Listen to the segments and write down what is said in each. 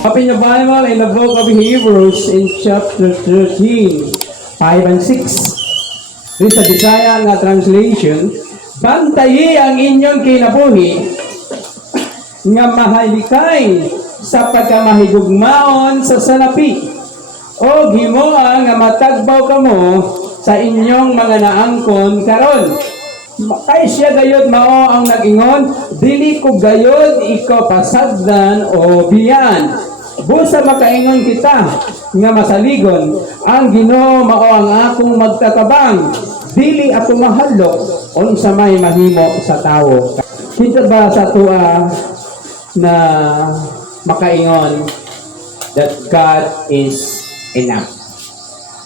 Open the Bible in the book of Hebrews in chapter 13, 5 and 6. This is a Bisaya nga translation. Bantayi ang inyong kinabuhi nga mahalikay sa pagkamahigugmaon sa salapi o himoa nga matagbaw kamo sa inyong mga naangkon karon. Kay siya gayod mao ang nag-ingon, dili ko gayod ikaw pasagdan o biyan. Busa makaingon kita nga masaligon, ang Ginoo mao ang akong magtatabang. Dili ako mahadlok unsa may mahimo sa tawo. Kita ba sa tua na makaingon that God is enough?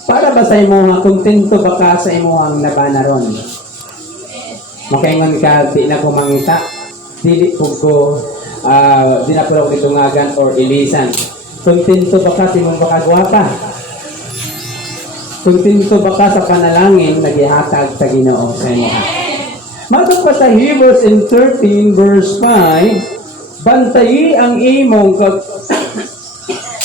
Para ba sa imo kontento ba ka sa imong nabanaron? Makaingon ka, di na ko mangita, dili po ko, di na ko kitungagan or ilisan. Kontento ba ka sa imong bakagwapa? Kontento ba ka sa panalangin nagihatag sa Ginoo sa imo? Matod pa sa Hebrews in 13 verse 5, bantayi ang imong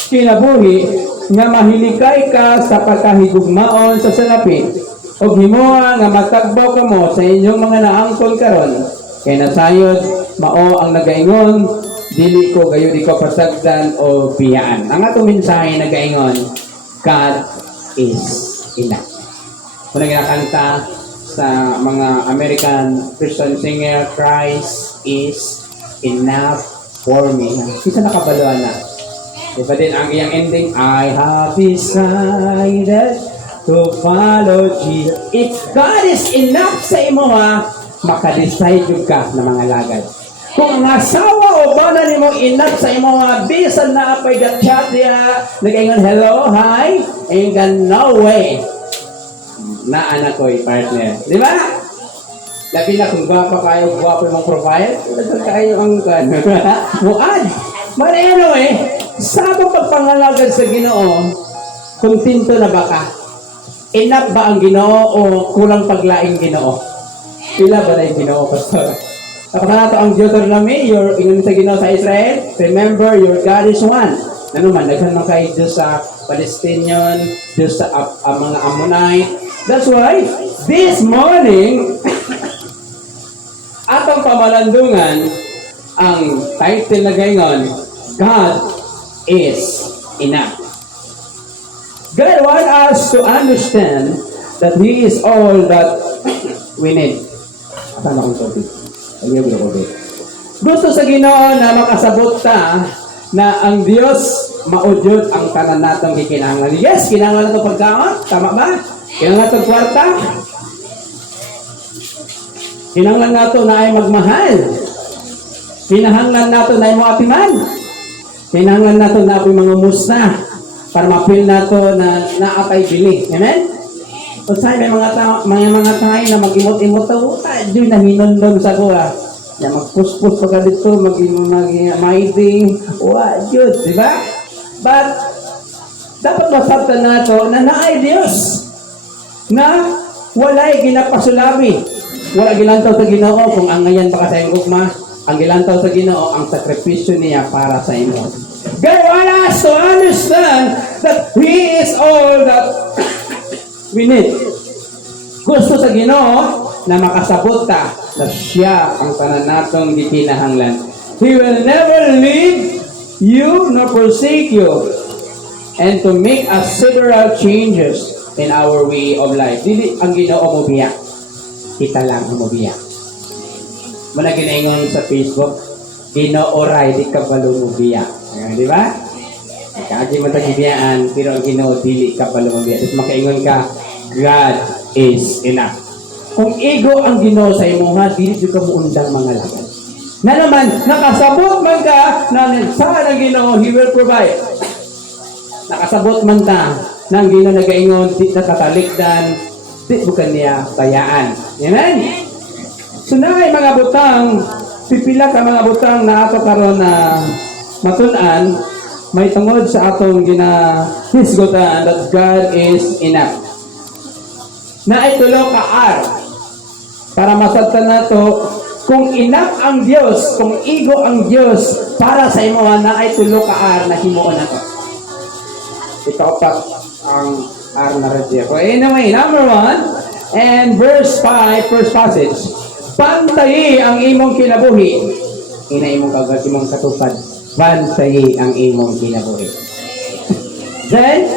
kinabuhi nga mahilikay ka sa pagkahigugmaon sa salapi o himoa nga matagbaw kamo sa inyong mga naangkon karon. Kay nasayod mao ang nagaingon, dili ko gayud ikaw pasagdan o biyaan. Ang atong mensahe nagaingon, God is enough. Kung ginakanta sa mga American Christian singer, Christ is enough for me. Isa nakabaluan na. Diba din ang iyang ending, I have decided to follow Jesus. If God is enough sa imo makadecide yung ka ng mga lagad. Kung ang asawa o bana ni mo enough sa imo bisan na apay chat niya, nag-ingon, hello, hi, ain't got no way. Na anak ko, partner. Di ba? Labi na kung gwapa kayo, gwapa mong profile, talagang kayo ang muad. But anyway, sa akong pagpangalagad sa Ginoo, kontento na ba ka? Enough ba ang Ginoo o kulang paglaing Ginoo? Pila ba na yung Ginoo, Pastor? Kapag nato ang Deuteronomy, ingon sa Ginoo sa Israel, remember your God is one. Ano man, nagsan man kayo Diyos sa Palestinian, Diyos sa mga Ammonite. That's why, this morning, atong pamalandungan, ang title na gayon, God is enough. God wants us to understand that He is all that we need. Tama kong topic. Gusto sa Ginoo na makasabot ta na ang Diyos maudyod ang tanan natong gikinahanglan. Yes, kinahanglan nato pagkaon. Tama ba? Kinahanglan nato kwarta. Kinahanglan nato na ay magmahal. Kinahanglan nato na ay mo atiman. Kinahanglan nato na ay mga musta para mapil nato na naapay bili. Amen? So say may mga tayo na mag-imot-imot tayo, di na hinundon sa kuha. Ya magpuspos pa ka dito, mag-mighting, Diyos, di ba? But dapat masabtan nato na naay Diyos na walay ginapasulabi. Wala gilantaw sa Ginoo kung ang ngayon baka sa ugma, ang gilantaw sa Ginoo ang sakripisyo niya para sa imo. God wants us to understand that He is all that we need. Gusto sa Ginoo na makasabot ta na siya ang tanan natong gikinahanglan. He will never leave you nor forsake you, and to make us several changes in our way of life. Dili ang Ginoo mo biya. Kita lang mo biya. Muna ginaingon sa Facebook, Ginoo ray di ka balo mo biya. Di ba? Kaagi mo tagibiyaan, pero ang Ginoo dili ka balo mo biya. Tapos makaingon ka, God is enough. Kung ego ang Ginoo sa imo dili jud ka muundang mga lagad. Na naman, nakasabot man ka na saan ang Ginoo, He will provide. Nakasabot man ta ng Ginoo nagaingon, di na katalikdan, di bukan niya bayaan. Amen? So na mga butang, pipila ka mga butang na ato karon na matun-an, may tungod sa atong ginahisgotan that God is enough. Na ay tulo ka R para masabtan nato kung inak ang Dios, kung igo ang Dios para sa imo na ay tulo ka ar na himuon nato. Ito pa ang ar na radyo. Anyway, number 1 and verse 5, first passage. Pantayi ang imong kinabuhi. Ina imong kagat imong katupad. Pantayi ang imong kinabuhi. Then,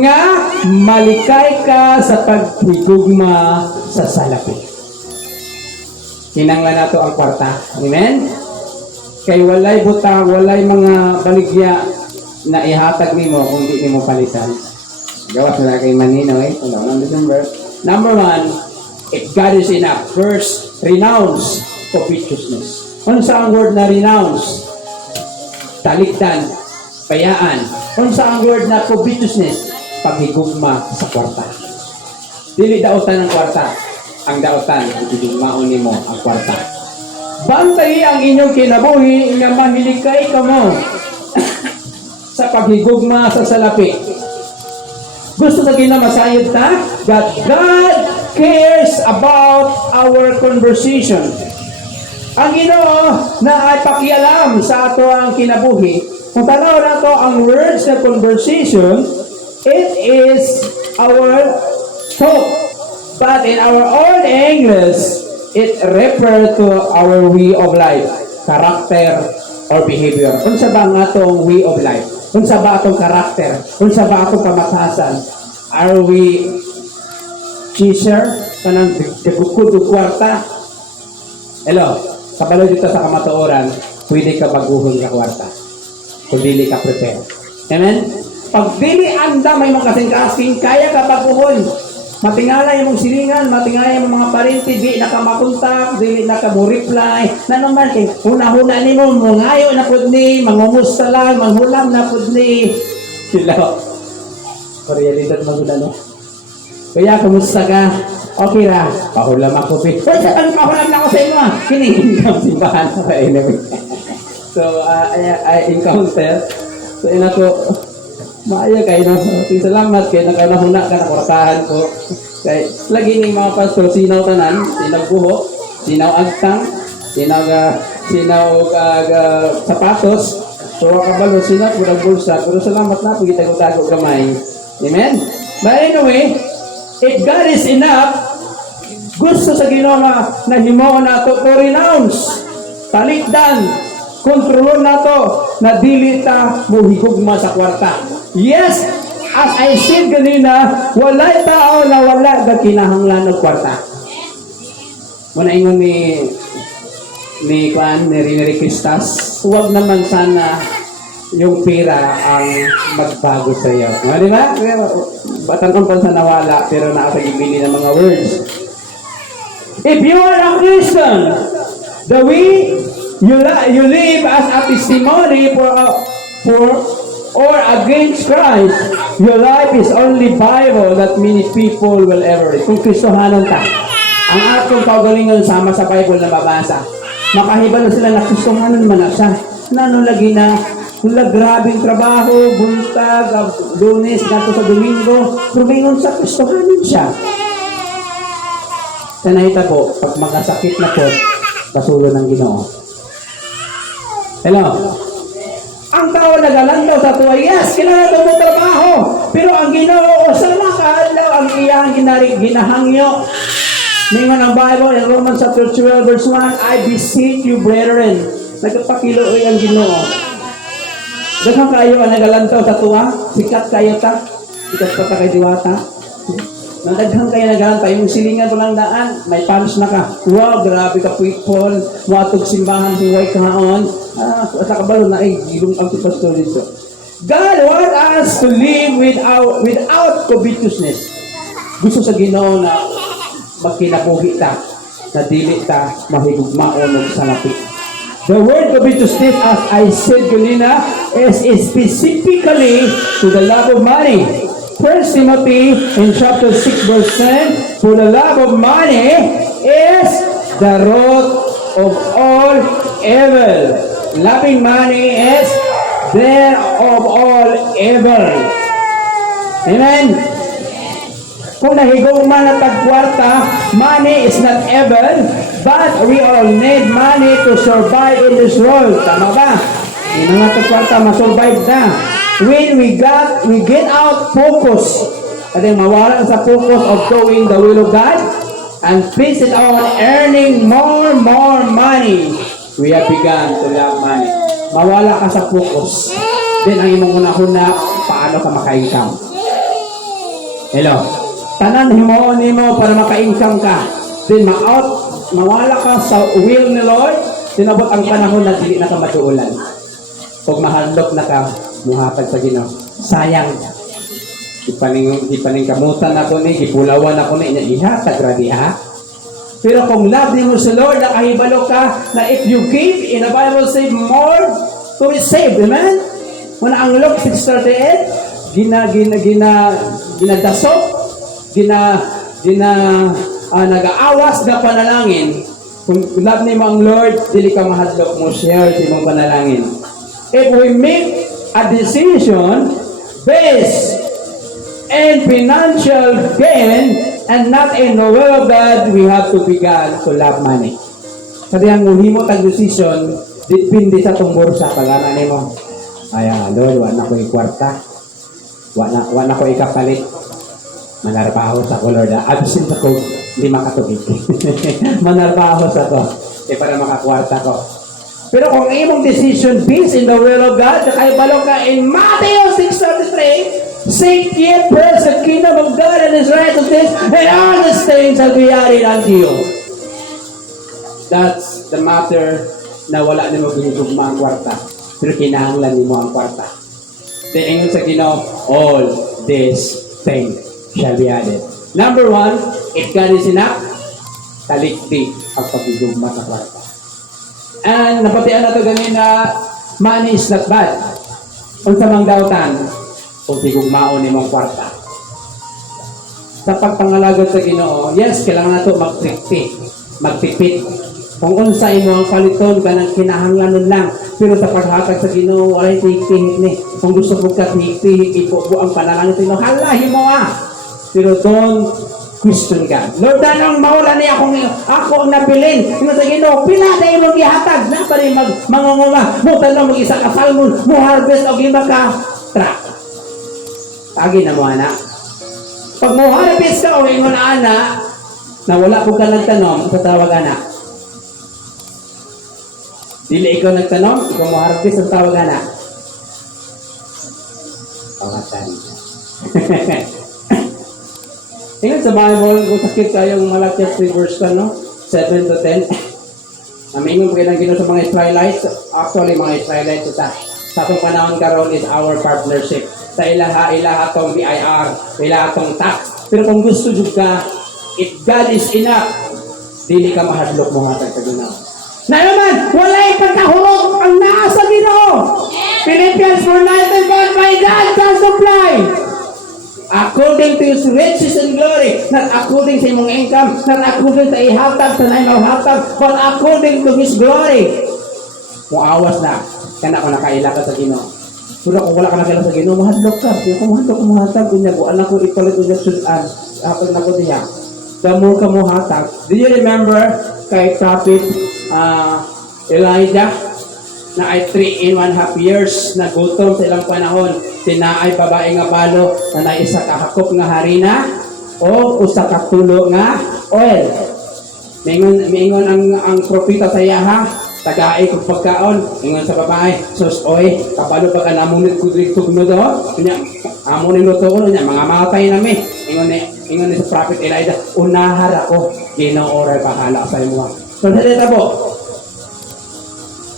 nga malikay ka sa paghigugma sa salapi. Kinanglan nato ang kwarta. Amen? Kay walay butang, walay mga baligya na ihatag nimo kung di nimo palitan. Gawas na kay Manino eh. Number 1, if God is enough. First, renounce covetousness. Ano sa ang word na renounce? Talikdan, payaan. Ano sa ang word na covetousness? Paghigugma sa kwarta. Dili daotan ng kwarta. Ang daotan, igugmaon nimo ang kwarta. Bantayi ang inyong kinabuhi nga mahilikay kamo sa paghigugma sa salapi. Gusto sa ginamasayod ta that God cares about our conversation. Ang Ginoo na ay pakialam sa ato ang kinabuhi. Kung tanaw na to ang words na conversation, it is our talk. But in our own English, it refers to our way of life, character, or behavior. Unsa ba nga itong way of life? Unsa ba itong character? Unsa ba itong kamatasan? Are we cheaser? Kanang dagukod o kwarta? Hello, kabalo dito sa kamatuoran, pwede ka baguhon sa kwarta. Kung dili ka prepare. Amen? Pag dili anda may mga kasing-kasing, kaya ka baguhon. Matingala yung silingan, matingala yung mga parente, di nakamakontak, di nakamureply. Na naman, kay huna-huna ni mo, mangayo na po ni, mangumusta lang, manghulam na po ni. Sila, realidad magula, no? Kaya, kumusta ka? Okay ra, pahulam ako, Pete. Uy, saan pahulam na ako sa inyo, Kinihinkam simbahan sa anyway. So, I encounter. So, ina ko, maaya kayo na. Salamat kayo na kanahuna ka na kurasahan ko. Kay lagi ning mga pastor sinaw tanan, sinaw buho, sinaw agtang, sinaw sapatos, so kabalo sinaw kurang bulsa. Pero salamat na pag itago-tago gamay. Amen. But anyway, if God is enough, gusto sa Ginoo na himuon nato to renounce, talikdan, kontrolon nato na dili ta mohigugma sa kwarta. Yes, as I said kanina, walay tao na wala ka kinahanglan ng kwarta. Muna ingon ni Rene Cristas, huwag naman sana yung pera ang magbago sa iyo. Di ba? Batang kang pansa nawala, pero nakasagibili ng mga words. If you are a Christian, the way you live as a testimony for or against Christ, your life is only Bible that many people will ever read. Kung Kristohanon ta, ang atong kaugalingon sama sa Bible na mabasa, makahibalo sila na Kristohanon man na siya. Nano lagi na, wala grabing trabaho, buntag, Lunes, gato sa Domingo, tumingon sa Kristohanon siya. Sanahita po, pag magkasakit na po, pasulo ng Ginoo. Hello? Ang tao nagalandaw sa tuwa, yes, kailangan ito mo trabaho. Pero ang Ginoo, sana kaadlaw ang iyang ginahangyo. Ningon ang Bible in Romans chapter 12 verse 1, I beseech you, brethren. Nagpakiluoy ang Ginoo. Daghang kayo ang nagalandaw sa tuwa, sikat kayo ta, sikat pa kay diwata. Nadaghang kayo nagalanta, yung silingan walang daan, may pants na ka. Wow, grabe ka people, matog simbahan, hiway kaon. Sa kabalo na ay gilong ang pastor dito. God wants us to live without covetousness. Gusto sa Ginoo na magkinabuhi ta, na dili ta mahigugmaon og salapi. The word covetousness, as I said kanina, is specifically to the love of money. 1 Timothy in chapter 6 verse 10, for the love of money is the root of all evil. Loving money is there of all evil. Amen? Kung nahigong man at tagkwarta, money is not evil, but we all need money to survive in this world. Tama ba? Yung mga tagkwarta, masurvive na. When we get out focus, at mawala sa focus of doing the will of God, and face it on earning more money, we have begun to love money. Mawala ka sa focus. Then ang imong una-una, paano ka maka-income? Hello? Tanan himuon nimo para maka-income ka. Then mawala ka sa will ni Lord, tinabot ang panahon na dili na ka matuulan. Pag mahadlok na ka, muhatag sa Ginoo. Sayang. Ipaning kamutan ako ni, ipulawan ako ni, ihatag ra diha. Pero kung love mo sa Lord, nakahibalo ka na if you give, in the Bible say more to receive. Amen? Muna ang Luke 6:38, ginadasok, nag-aawas na panalangin. Kung love ni mo ang Lord, dili ka mahadlok mo share sa imong panalangin. If we make a decision based in financial gain and not in the will of God, we have to begin to love money. Kasi ang muhimo tag decision, depende sa tumbor sa pag-ana nimo. Ay, Lord, wala ko ikwarta. Wala ko ikapalit. Manarbaho sa ko, Lord. Absent ako, hindi makatubig. Manarbaho sa ko. Para makakwarta ko. Pero kung imong decision based in the will of God, nakaibalong ka in Matthew 6:33, seek ye first the kingdom of God and His righteousness, and all these things shall be added unto you. That's the matter na wala nimo ginugma ang kwarta. Pero kinahanglan nimo ang kwarta. Then ingon sa Ginoo, all these things shall be added. Number 1, if God is enough, talikti ang pagdugma sa kwarta. And napatian na ito ganin na money is not bad. Kung sa mga dautan, kung tigugmaon ni mong kwarta. Sa pagpangalagod sa Ginoo, yes, kailangan na ito magtipit. Kung unsa imo ang paliton ka ng kinahanglanon lang, pero sa paghatag sa Ginoo, walay tihik-tihik ni. Kung gusto mo ka tihik-tihik, ipo ang panalangin sa Ginoo, halahin mo Pero don't question God. Lord, anong maula niya ako ang nabilin? Ino sa Ginoo, pila na imong gihatag na pa rin mangunguma. Mo tanong mag-isa ka salmon, mo harvest o gima ka truck. Tagi na mo, anak. Pag mo harvest ka o ingon na anak, na wala ko ka nagtanong, tatawag anak. Dili ikaw nagtanong, ikaw mo harvest ang tawag anak. Pangatan. Tingnan sa Bible, kung sakit kayong Malachias 3 verse 10, no? 7 to 10. Namingon po kayo ng Ginoo sa mga Israelites. Actually, mga Israelites sa atong panahon karon is our partnership. Sa ilaha tong BIR, ilaha tong tax. Pero kung gusto jud ka, if God is enough, dili ka mahadlok mo hatag sa Ginoo. Na naman, walay pagkahulog ang nasa Ginoo. Philippians 4:19, but my God can supply according to His riches and glory, not according sa imong income, not according sa ihatag, sa nainaw hatag, but according to His glory. Kung awas na, kana ko nakaila ka sa Ginoo. Pero kung wala ka nakaila sa Ginoo, mahadlok ka. Kung mahadlok ka muhatag, kunya ko, anak ko ipalit ko niya sudan. Hapag na ko niya. Damo ka muhatag. Do you remember kay Prophet Elijah? Na ay 3.5 years na gutom sa ilang panahon. Tinaay babae nga balo na naisa kahakop nga harina o usa ka tulo nga oil. Mingon ang propeta sa yaha, tagaay kog pagkaon, ingon sa babae, sus oy, kabalo pa ka namunit ko dito no do. Kunya amunin luto ko niya, mga matay na mi. Ingon ni sa prophet Elijah, unahar ako, Ginoo oray bahala sa imo. So dito po.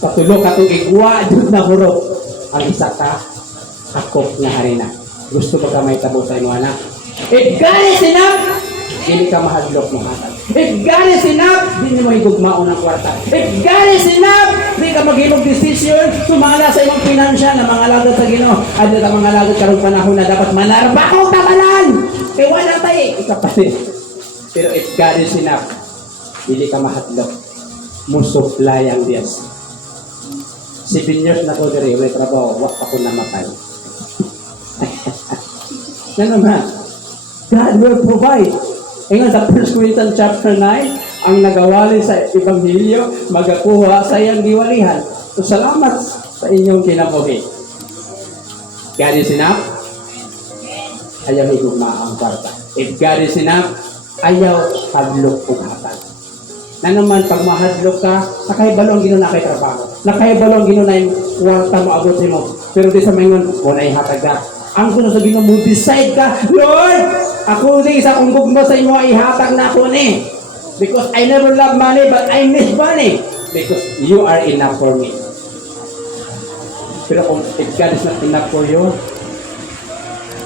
Patulog ka itong igwa, dun na hurot. Ang isa ka, hakop nga harina. Gusto ba ka may tabo sa inyo, anak? If God is enough, hindi ka mahadlok mo hatag. If God is enough, hindi mo higugmaon ng kwarta. If God is enough, hindi ka maghimog decision, sumala sa imong finansya na mga lagot sa Ginoo. Ano ka mga lagot karong panahon na dapat manarbaho tabalan. Kaya wala tayo, ikapalit. Pero if God is enough, hindi ka mahadlok. Musupply ang Diyos. 7 years na ko diri, may trabaho, wak ako namatay. Ganun ha. God will provide. Ingon sa 1 Corinthians chapter 9, ang nagawali sa Ebanghelyo, magakuha sa iyang giwalihan. So, salamat sa inyong kinabuhi. God is enough? Ayaw higugma ang kwarta. If God is enough, ayaw hadlok o hatag. Na naman, pag mahadlok ka, nakahibalo ang ginuna kay trabaho. Nakahibalo ang ginuna yung kwarta mo, abutin mo. Pero di sa maingon, wala yung hatag ka. Ang kuno sa Ginoo mo, decide ka, Lord, ako di sa kung gugma sa imo, ihatag na ako ni. Because I never love money, but I miss money. Because you are enough for me. Pero kung if God is not enough for you,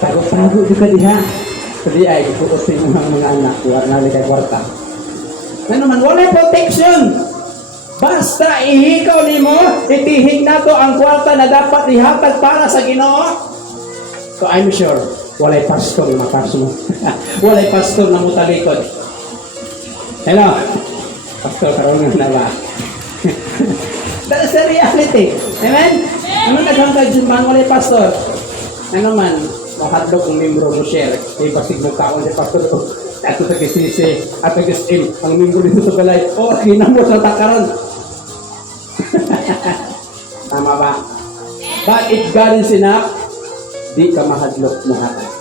tago-tago di ka diha. Kasi ay, kukusin mo ang mga anak, wala na kay kwarta. Na naman, wala protection. Basta ihikaw ni mo, itihig na to ang kwarta na dapat ihatag para sa Ginoo. So I'm sure, walay pastor na makaso mo. Walay pastor na mutalikod. Hello? Pastor, karoon na ba? That is the reality. Amen? Ano naghangkag simbahan, walay pastor? Ano man, mahadlok ang membro mo share. May pasig mo kaon si pastor ko. Ato sa kisisi, ato kisim, ang membro dito sa balay. Oh, ginamo sa takaron. Tama ba? But if God is enough, di ka mahadlok mo hatag.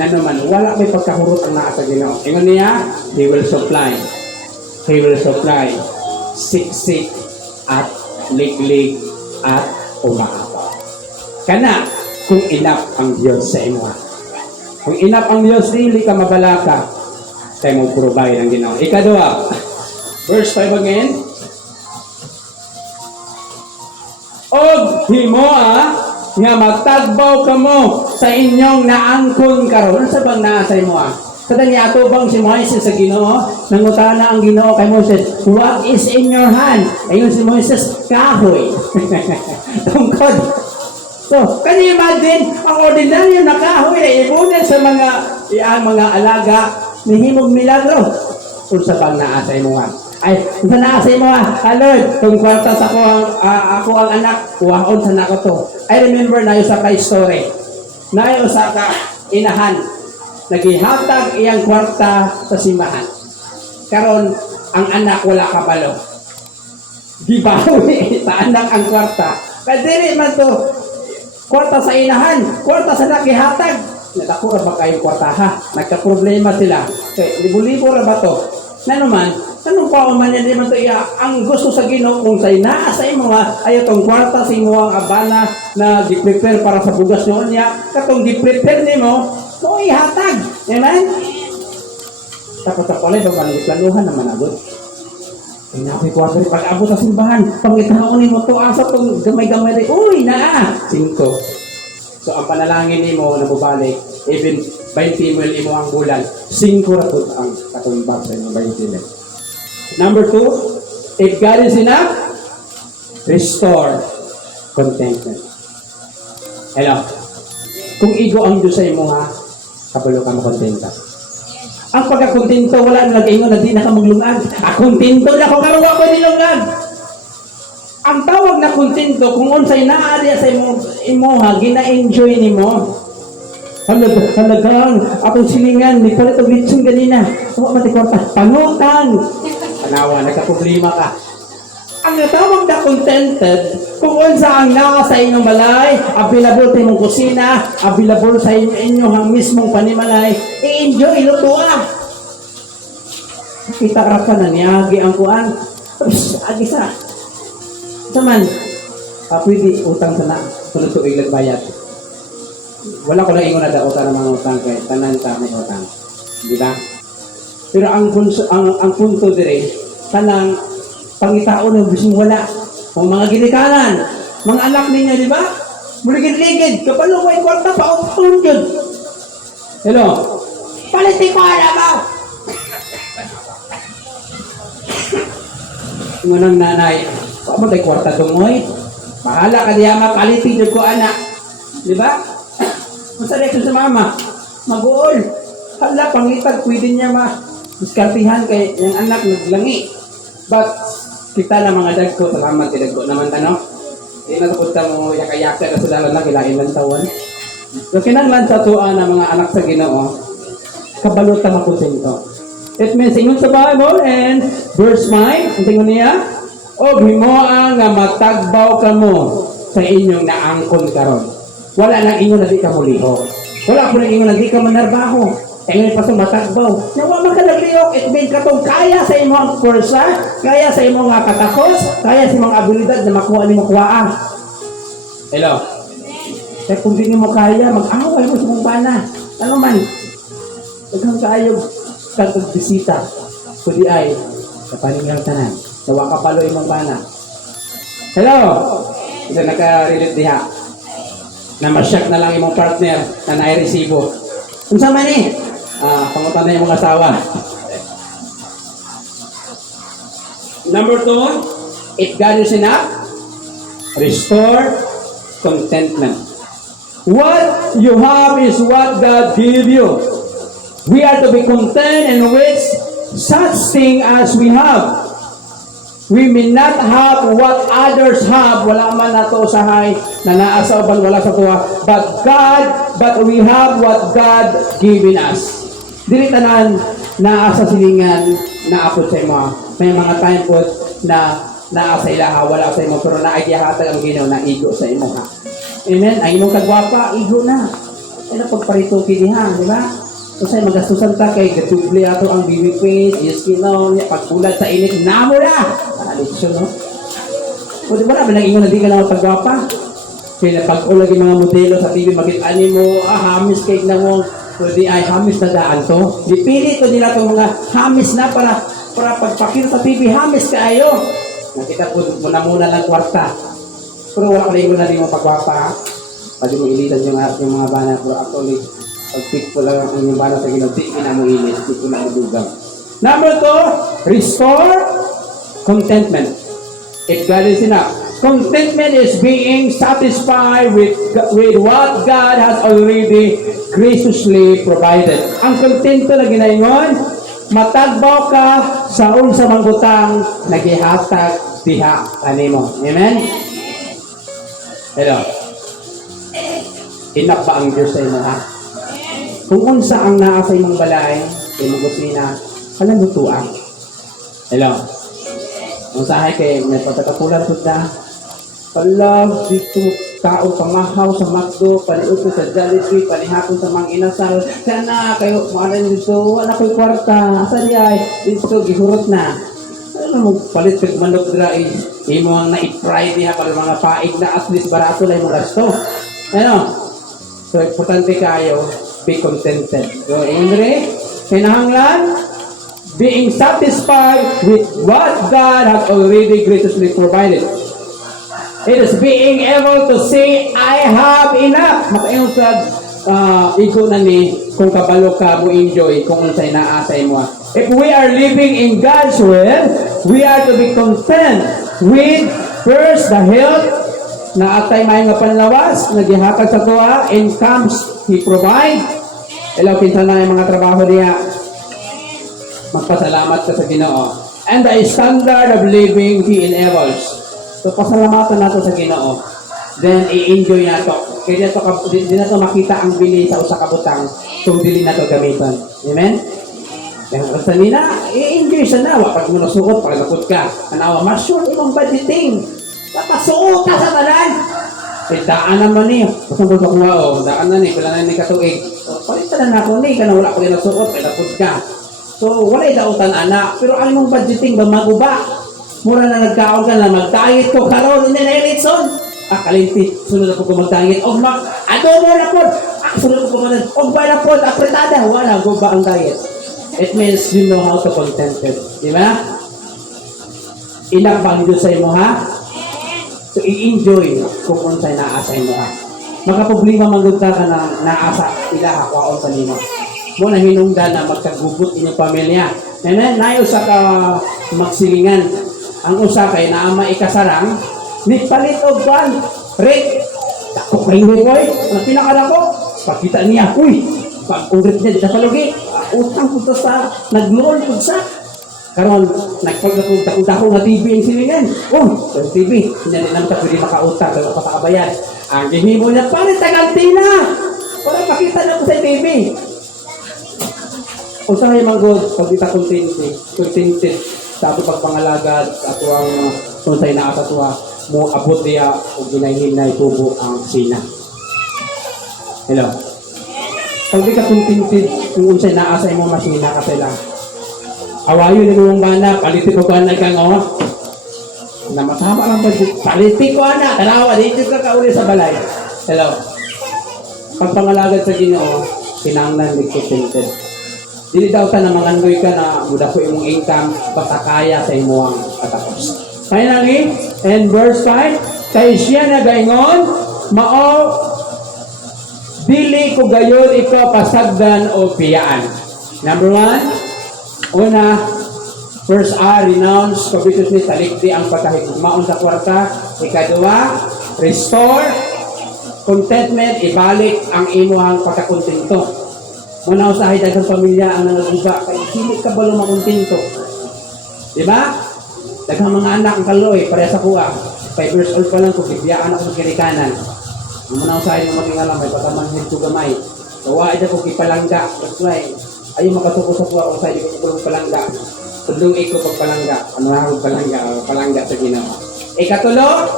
Na naman, wala may pagkahurot ang naa sa Ginoo. Ingon niya, He will supply. He will supply. Siksik at liglig at umaapa. Kana, kung enough ang Diyos sa imo. Kung enough ang Diyos, dili ka mabalaka. Tayo mo provide ang Ginoo. Ikadua, verse 5 again. Og himoa nga magtagbaw ka mo sa inyong naangkon karon. Ano sa bang naa sa imo? Kada niya atubang si Moises sa Ginoo, nangutana ang Ginoo kay Moses, what is in your hand? Ayun si Moses, kahoy. Tungkod. So, can you imagine, ang ordinaryo na kahoy na ibunan sa mga alaga, nihimog milagro. Kung sa bang naa sa imo? Ay, sa naasay mo Lord, kung kwarta sa ako ang anak, kuhaon sa nako to. I remember na yung sa story. Na yung sa inahan, naghihatag iyang kwarta sa simbahan. Karon ang anak wala kabalo. Gibawi sa anak ang kwarta. Kaya dili man to, kwarta sa inahan, kwarta sa naghihatag. Natakura ba kayong kwarta ha? Nagka-problema sila. Okay, libo-libo ra ba to? Na naman, anong pa man yan, di man ito iya, ang gusto sa Ginoo kung sa'y naa sa imo ay itong kwarta sa imo ang abana na di-prepare para sa bugas nyo niya, katong di-prepare nimo, kung ihatag. Amen? Tapos sa pala, bagang planuhan naman agad. Ay na ako'y kwarta rin, pag-abot sa simbahan, pangitaon nimo to asa itong gamay-gamay rin, uy, naa! 5. So, ang panalangin nimo na bubalik, even 20 mil imo ang bulan, 5 rapot ang katumbag sa inyong 20 mil. Number 2, if God is enough, restore contentment. Hello? Kung igo ang Diyos sa imo ha, kabalo ka makontenta. Ang pagkakontento, wala na nag-ingo na di na ka maglungag. Kontento na ako, karuwa ko nilungag. Ang tawag na kontento, kung unsay naari sa imo ha, gina-enjoy ni mo. Halagang, akong silingan, may palit o litsong ganina. Huwag matikwarta, pangutang. Panawa, nagka-problema ka. Ang natawag na contented, kung unsa ang naa sa inyong balay, available sa inyong kusina, available sa inyong mismong panimalay, i-enjoy, lutuan. Kita ka pa na niyagi ang kuan. Agi sa. Saman, pwede utang sa na, sunod tuig nagbayad. Wala ko na ingon na da utang ng mga utang kay tanan ta may utang. Di ba? Pero ang punto dire kanang pangitaon ng bising wala. Ang mga ginikanan, mga anak ninyo, di ba? Muligid-ligid, kapalo may kwarta pa utong yun. Hello? Palitin ko alam mo! Ngunang nanay, pa mo tayo kwarta tumoy? Bahala ka diya mapalitin ko anak. Di ba? Masarap sa mama, mag-uol. Hala, pangitag, pwede niya diskartihan kay yung anak naglangi. But, kita na mga dagko, salamat dagko naman tanong. Di natapos ka mo yaka-yaka na sila lang, kilain lang tawan. So, kinanglan sa tuwa ng mga anak sa Ginoo, kabalo ta makontento. It means, ingon sa Bible, and verse 5, ang tingon niya, o himoa nga matagbaw ka mo sa inyong naangkon karon. Wala nang ingon na di ka muliho. Wala po nang ingon na di ka manarbaho. Ingon pa sa matagbaw. Nawa man ka naglihok, it means katong kaya sa imong kursa, kaya sa imong nga katakos, kaya sa imong abilidad na makuha ni makuhaan. Hello? Kaya kung di mo kaya, mag-away mo sa mong bana. Ano man? Huwag kayo kagod bisita. Kundi ay, kapaningang tanan. Nawa ka palo imong bana. Hello? Ito naka-relate diha. Na masyak na lang imong partner na na-resibo. Kung sa man eh, pangutan na yung mga asawa. Number 2, if God is enough, restore contentment. What you have is what God gave you. We are to be content in which such thing as we have. We may not have what others have. Wala man nato usahay na naasa uban wala sa tuwa. But we have what God given us. Dili tanan naasa silingan na apod sa imo. May mga time po na naasa ilaha wala sa imo pero naagyahatag ang Ginoo na igo sa imo ha. Amen. Ang imong kagwapa igo na. Ano pagparito kiniha, di ba? Kasi magastusan ta kay gatubli ato ang BB face, iskino, pagbulag sa init, namo na! Addiction, no? O di ba na, binag-ingon na di ka na pagwapa? Kaya pag-ulag yung mga modelo sa TV, makit-ani mo, hamis cake na mo, o di ay hamis na daan to. Dipili ko nila itong mga hamis na para pagpakita sa TV, hamis kayo. Nakita po muna ng kwarta. Pero wala ko na ingon na di mo pagwapa, ha? Pwede mo ilitan yung mga bana, pero actually, pag-pick ko lang ang inyong bana sa Ginoo, di na mo inis, di ko na idugang. Number 2, restore contentment. If God is enough. Contentment is being satisfied with what God has already graciously provided. Ang kontento na ginaingon, matagbaw ka sa unsa manggutang nagihatag diha kanimo. Amen? Hello? Enough ba ang Diyos sa inyo, ha? Kung unsa ang naa sa imong balay, imong kusina, walang lutuan. Hello? Usahay kay may pagkakapulan po na, pala, dito, tao pamahaw sa McDo, paniuto sa Jollibee, panihapon sa mga inasal, sana kayo, mga dito, wala ko'y kwarta, asa niya, dito, gihurot na. Ano mo, palit kag manok dira, imo ang na-i-fry niya, para mga paig na at least barato lang yung gasto. Ano? So, importante kayo, be contented. So, Andre, kinahanglan, being satisfied with what God has already graciously provided. It is being able to say, I have enough. Makaingon sa iko na ni, kung kabalo ka mo enjoy, kung unsay naasay mo. If we are living in God's will, we are to be content with first the health na atay may nga panlawas, nagihatag sa tuwa, incomes He provide. Ilaw, kinsa na yung mga trabaho niya. Magpasalamat ka sa Ginoo. And the standard of living He enables. So, pasalamatan nato sa Ginoo. Then, i-enjoy nato. Kaya di na to makita ang bili sa usa ka butang. So, dili na to gamitan. Amen? Kaya sa nila, i-enjoy sa nawa. Pag mo nasuot, pag nakot ka, anawa, masyur imong budgeting. Papasuot ka sa tanan. Daan naman niyo. Basta mo sa kuha, daan na ni, pala na ni katuig. Palitan na ako ni, kana wala ko din nasuot, kaya napod ka. So, wala idautan anak. Pero ano mong budgeting ba, maguba? Mura na nagkaon ka na, mag-diet ko, karoon, hindi na Elitson. Kalinti, sunod ako kung mag-diet. Adobo na po. Sunod ko kumanan. Ba na po, apretada. Wala, guba ang diet. It means you know how to content it. Di ba? Inabang Diyos sa imo, ha? So, i-enjoy kung unsay naasay mo, ha? Makaproblema manggunta ka na naasa ilaha kwaon sa nimo. Mo na hinungdan na magkagubot inyong pamilya. Amen? Nayo sa ka magsilingan. Ang usa kay naama ikasarang, ni palit og ban. Rate. Ako kay Hoy, ang pinakala ko, pakita niya, uy, pag-ungrit niya dito sa lugi, utang po sa nag-mall po sa. Karon nagpagdako nga TV ang silingan. Sa TV, hindi naman ka pwede makautang kaya pa sa kabayan. Ang gihimo niya, palit taganti na! Para pakita na ko sa TV. Kung sa kayo manggod, pag kita contented, sa ato pagpangalagad, ato ang kung sa'yo na atatuwa, mo abot niya o ginahingay tubo ang sina. Hello? Pag di ka contented, kung sa'yo naasa mo masina ka sila. Awayo ni mong bana, palitin ko na kang na matama lang pag palitin ko na, tanawa, dito ka kauli sa balay. Hello? Pagpangalagad sa Ginoo, kinanglan ni contented. Dili daw ta na mangandoy ka na muda ko imong income basta kaya sa imong katapos. Finally, in verse 5, kay siya na gaingon, mao dili ko gayon ikaw pasagdan o piyaan. Number 1, una, first renounce covetousness, talikdi ang pagkahigugmaon sa kwarta. Ikaduha, restore contentment, ibalik ang imuhang pagkakontento. Muna usahay dahil sa pamilya ang nangaguba, kaya hindi ka ba lumakontento? Diba? Daghang mga anak ang kaloy, pareha sa kuha. 5 years old pa lang ko, bibiyaan ako sa kirikanan. Muna usahay ng maging alam, may patamanhin ko gamay. Kawain ako kipalangga. That's why, ayaw makasuko sa kuha, usahay di ko kulong palangga. Tudlong iko pagpalangga. Ano na akong palangga? Palangga sa ginawa. Ikatulo,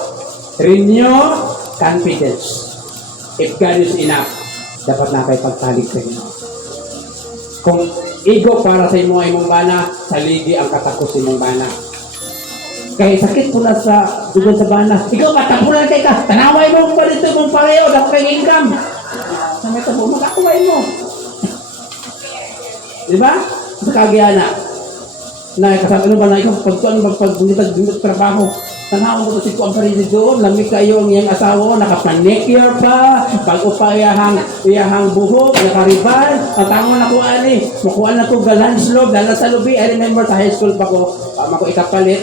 renew confidence. If God is enough, dapat na kayo pagtalig sa inyo. Kung ego para sa imo ay mong bana, saligi ang katakos sa imong bana. Kaya sakit po na sa dugon sa bana. Ikaw katapunan kay ka, tanaway mo pa dito mong pareho, dapat kay income. Sa meta mo, makakuway mo. Diba? Sa kagyana. Na kasama ano ba na ikaw, pag trabaho, tanaw mo si ko ang sarili doon, lamig kayo ang iyang asawa, nakapanicure pa, pag-upayahang buhok, nakaribal, matangon ako ani, makuha na ko galans loob, dala sa lubi. I remember sa high school pa ko, tama ko ikapalit,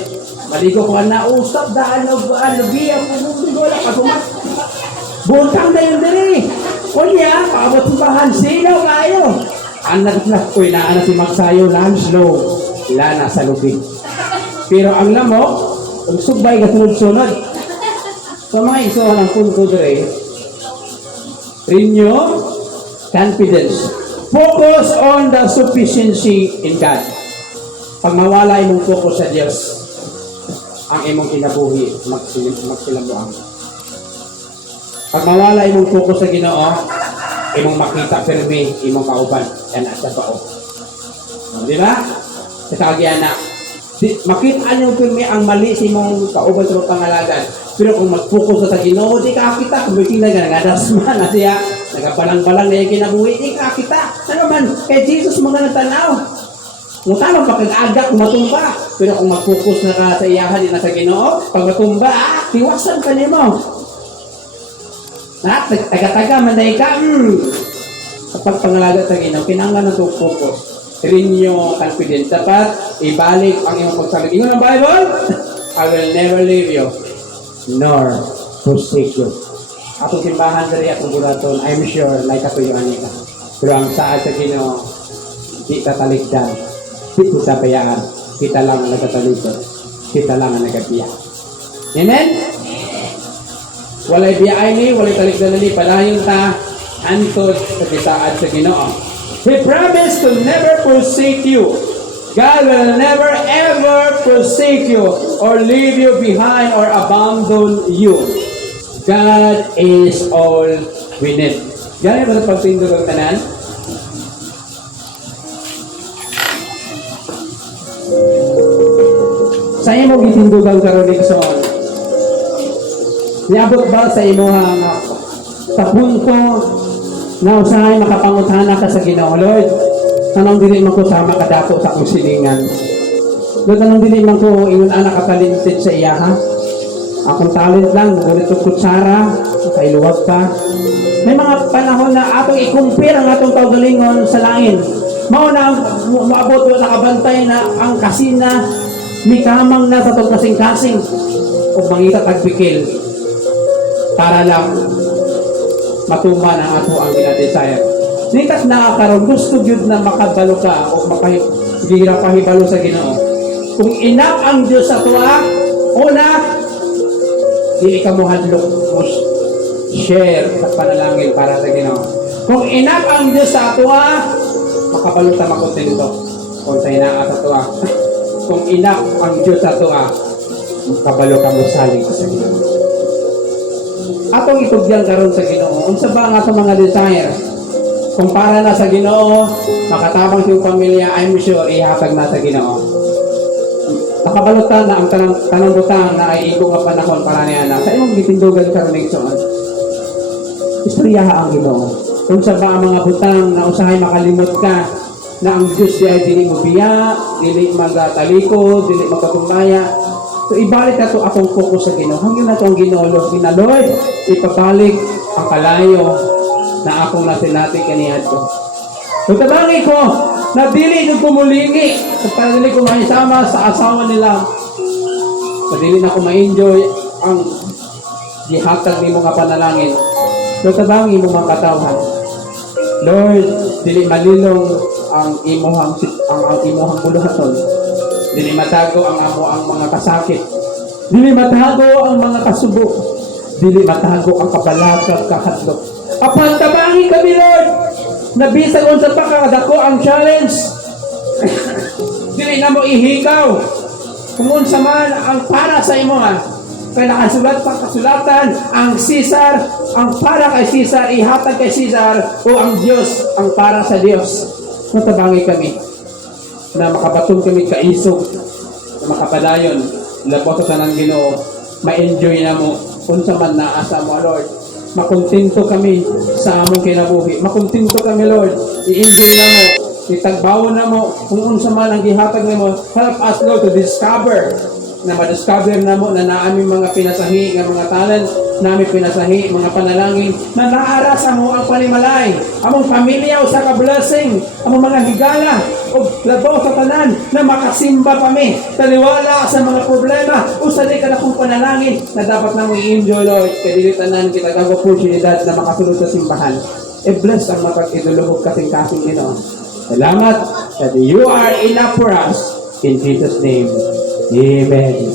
maligo ko na, usap, daan, lubi, wala pa sumat. Buntang na yun diri. Kunya, paabot sa bahan, sino kayo? Anak na, uy, naana si Magsayo, lunch low, lana sa lubi. Pero ang lamok, kung subay ka sunod-sunod. So mga isuhan ang punto dere, renew confidence. Focus on the sufficiency in God. Pag mawala imong focus sa Diyos, ang imong kinabuhi, magsilabuang. Pag mawala imong focus sa Ginoo, imong makita firme, imong kauban. Yan at sa pao. Di ba? Sa kagyana, makita niyo pirmi ang mali sa imong kauban sa pangalagan. Pero kung mag-focus sa Ginoo, di ka kita. Kung may tingnan ka, nagadasman na siya, nagabalang-balang na yung kinabuhi, di ka kita. Ano man, kay Jesus mga natanaw. Mutama pa kag-agak kung matumba. Pero kung mag-focus na ka sa iyahan, di na sa Ginoo, pag matumba, tiwasan ka niyo mo. Taga-taga, manday ka, kapag pangalaga sa Ginoo, kinanglan na itong focus. Renew confidence. Dapat ibalik ang iyong pagsalig. Ingon ang Bible, I will never leave you nor forsake you. Atong simbahan diri atong buraton, I'm sure like katuyuan nila. Pero ang saad sa Ginoo, di tatalikdan, di po sa bayaan. Kita lang ang nagkatalikod, kita lang ang nagkabiya. Amen? Walay biyay ni, walay talikdan ni, padayon ta antod sa bisaad sa Ginoo. He promised to never forsake you. God will never ever forsake you or leave you behind or abandon you. God is all we need. Gano'n ba sa pagtindog ang tanan? Sa imo gitindog ang karolikson. Niabot ba sa imo sa punto na usahay makapangutana ka sa Ginoo, Lord, tanong dili man ko sama kadato sa akong silingan. Lord, tanong dili man ko ingon anak katalented sa iya, ha? Akong talent lang, ngunit itong kutsara, kailuwag pa. May mga panahon na atong i-compare ang atong kaugalingon sa langin. Mauna, maabot o nakabantay na ang kasina, may kamang na sa itong kasing-kasing o mangita tagpikil para lang matuman ang ato ang ginadesire. Nikas nakakaroon, gusto yun na makabalo ka o makahirap pahibalo sa Ginoo. Kung inap ang Diyos sa tuwa, una, hindi ka mo hadlok mo share sa panalangin para sa Ginoo. Kung inap ang Diyos sa tuwa, makabaluta makontento. Kung sa ina sa tuwa, kung ina ang Diyos sa tuwa, kabalo ka mo saling sa Ginoo. Atong itugyan karon sa Ginoo. Unsa ba nga sa mga desire? Kung para na sa Ginoo, makatabang sa iyong pamilya, I'm sure ihatag na sa Ginoo. Nakabalutan na ang tanang butang na ay iko nga panahon para niya na. Sa imong gitindugan karon ning suon. Istoryaha ang Ginoo. Unsa ba ang mga butang na usahay makalimot ka na ang Diyos di ay dili mo biya, dili magatalikod, dili magkatumbaya. So ibalik na to akong focus sa Ginoo. Hanggang na to ang Ginoo, Lord, ipabalik ang kalayo na akong nasinati kaniya to. So tabangi ko, na dili nung kumulingi, para dili ko maisama sa asawa nila. So dili na ko ma-enjoy ang gihatag ni mo nga panalangin. So tabangi mo mga katawhan. Lord, dili malilong ang imuhang buluhaton. Dili matago ang mga kasakit. Dili matago ang mga kasubo. Dili matago ang kabalakag kahadlok. Apan tabangi kami, Lord, na bisag unsa pa kadako ang challenge. Dili na mo ihikaw. Kung unsa man ang para sa imo kaya nakasulat pa kasulatan ang Caesar, ang para kay Caesar, ihatag kay Caesar, o ang Diyos, ang para sa Diyos. Matabangi kami na makabatong kami kaisog, na makapadayon, labaw sa tanang Ginoo, ma-enjoy na mo, kung sa man naasa mo, Lord. Makontento kami sa among kinabuhi. Makontento kami, Lord. I-enjoy na mo, itagbawo na mo, kung unsa man ang gihatag na mo. Help us, Lord, to discover na ma-discover na mo na naaming mga pinasahi ng mga talent, namin pinasahi, mga panalangin, na naara sa mo ang panimalay, among pamilya o sa ka-blessing, among mga higala, o labaw sa tanan, na makasimba kami, taliwala sa mga problema, o sa di ka na kong panalangin, na dapat na mo i-enjoy, Lord, kaya dilitanan kita kag-oportunidad na makasunod sa simbahan. E-bless ang mapag-idulubog kasing-kasing Ginoo. Salamat that you are enough for us. In Jesus' name. Amen.